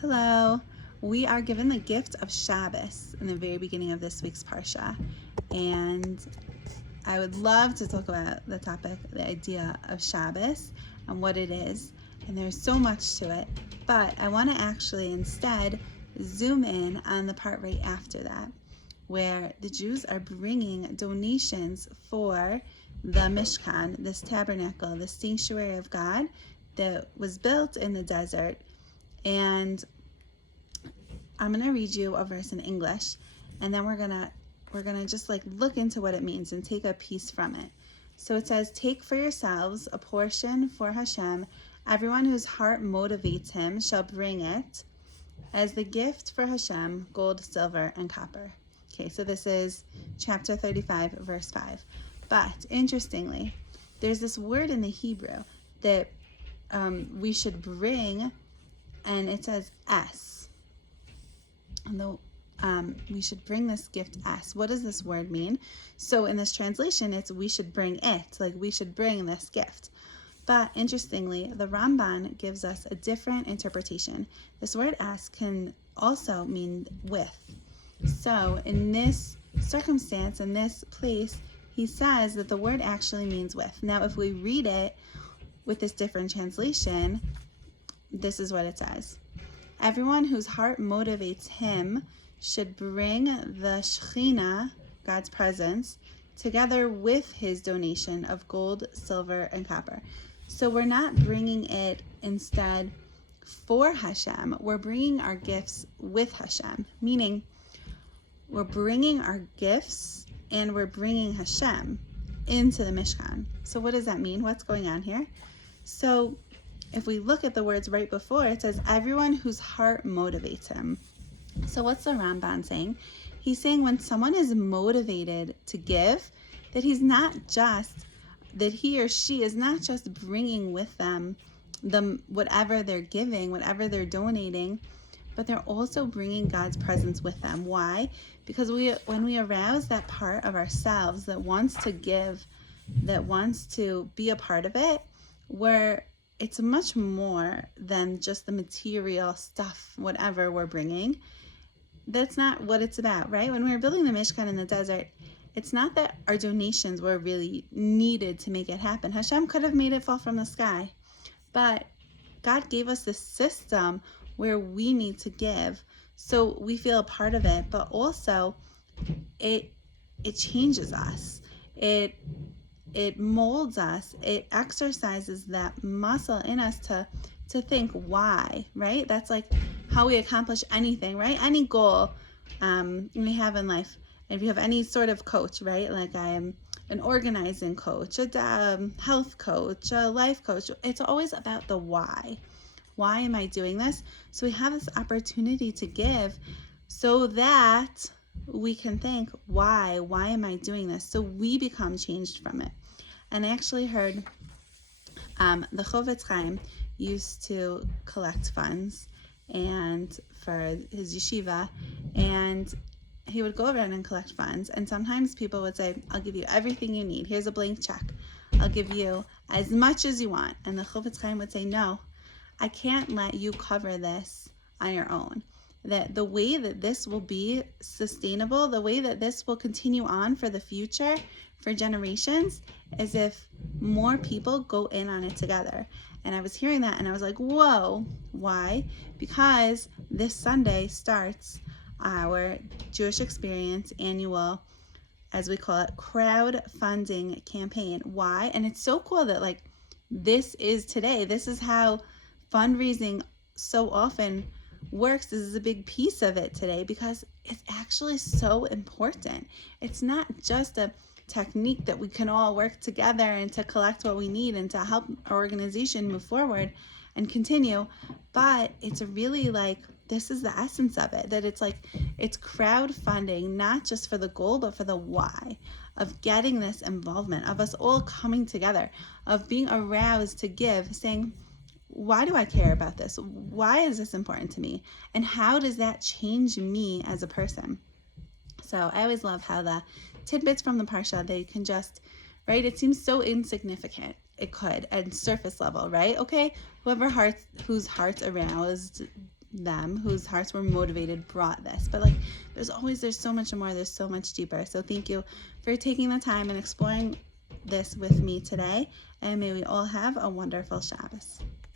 Hello. We are given the gift of Shabbos in the very beginning of this week's Parsha. And I would love to talk about the topic, the idea of Shabbos and what it is. And there's so much to it. But I want to actually instead zoom in on the part right after that, where the Jews are bringing donations for the Mishkan, this tabernacle, this sanctuary of God that was built in the desert. And I'm going to read you a verse in English, and then we're going to just look into what it means and take a piece from it. So it says, "Take for yourselves a portion for Hashem. Everyone whose heart motivates him shall bring it as the gift for Hashem, gold, silver, and copper." Okay, so this is chapter 35, verse 5. But interestingly, there's this word in the Hebrew that we should bring, and it says S. We should bring this gift S. What does this word mean? So in this translation, it's we should bring it, like we should bring this gift. But interestingly, the Ramban gives us a different interpretation. This word S can also mean with. So in this circumstance, in this place, he says that the word actually means with. Now, if we read it with this different translation, this is what it says. Everyone whose heart motivates him should bring the Shekhinah, God's presence, together with his donation of gold, silver, and copper. So we're not bringing it instead for Hashem. We're bringing our gifts with Hashem, meaning we're bringing our gifts and we're bringing Hashem into the Mishkan. So what does that mean? What's going on here? So if we look at the words right before, it says, everyone whose heart motivates him. So what's the Ramban saying? He's saying when someone is motivated to give, that he or she is not just bringing with them whatever they're giving, whatever they're donating, but they're also bringing God's presence with them. Why? Because when we arouse that part of ourselves that wants to give, that wants to be a part of it, it's much more than just the material stuff, whatever we're bringing. That's not what it's about, right? When we were building the Mishkan in the desert, it's not that our donations were really needed to make it happen. Hashem could have made it fall from the sky, but God gave us this system where we need to give, so we feel a part of it, but also it changes us. It molds us. It exercises that muscle in us to think why, right? That's like how we accomplish anything, right? Any goal we have in life. If you have any sort of coach, right? Like I am an organizing coach, a health coach, a life coach. It's always about the why. Why am I doing this? So we have this opportunity to give so that we can think, why am I doing this? So we become changed from it. And I actually heard the Chofetz Chaim used to collect funds and for his yeshiva, and he would go around and collect funds, and sometimes people would say, I'll give you everything you need. Here's a blank check. I'll give you as much as you want. And the Chofetz Chaim would say, no, I can't let you cover this on your own. That the way that this will be sustainable, the way that this will continue on for the future, for generations, is if more people go in on it together. And I was hearing that and I was like, whoa, why? Because this Sunday starts our Jewish Experience annual, as we call it, crowdfunding campaign. Why? And it's so cool that this is today. This is how fundraising so often works. This is a big piece of it today because it's actually so important. It's not just a technique that we can all work together and to collect what we need and to help our organization move forward and continue, but it's really this is the essence of it, that it's crowdfunding, not just for the goal, but for the why of getting this involvement, of us all coming together, of being aroused to give, saying, why do I care about this? Why is this important to me? And how does that change me as a person? So I always love how the tidbits from the Parsha, they can just, right? It seems so insignificant. It could, at surface level, right? Okay, whose heart's aroused them, whose hearts were motivated, brought this. But like, there's so much more, there's so much deeper. So thank you for taking the time and exploring this with me today, and may we all have a wonderful Shabbos.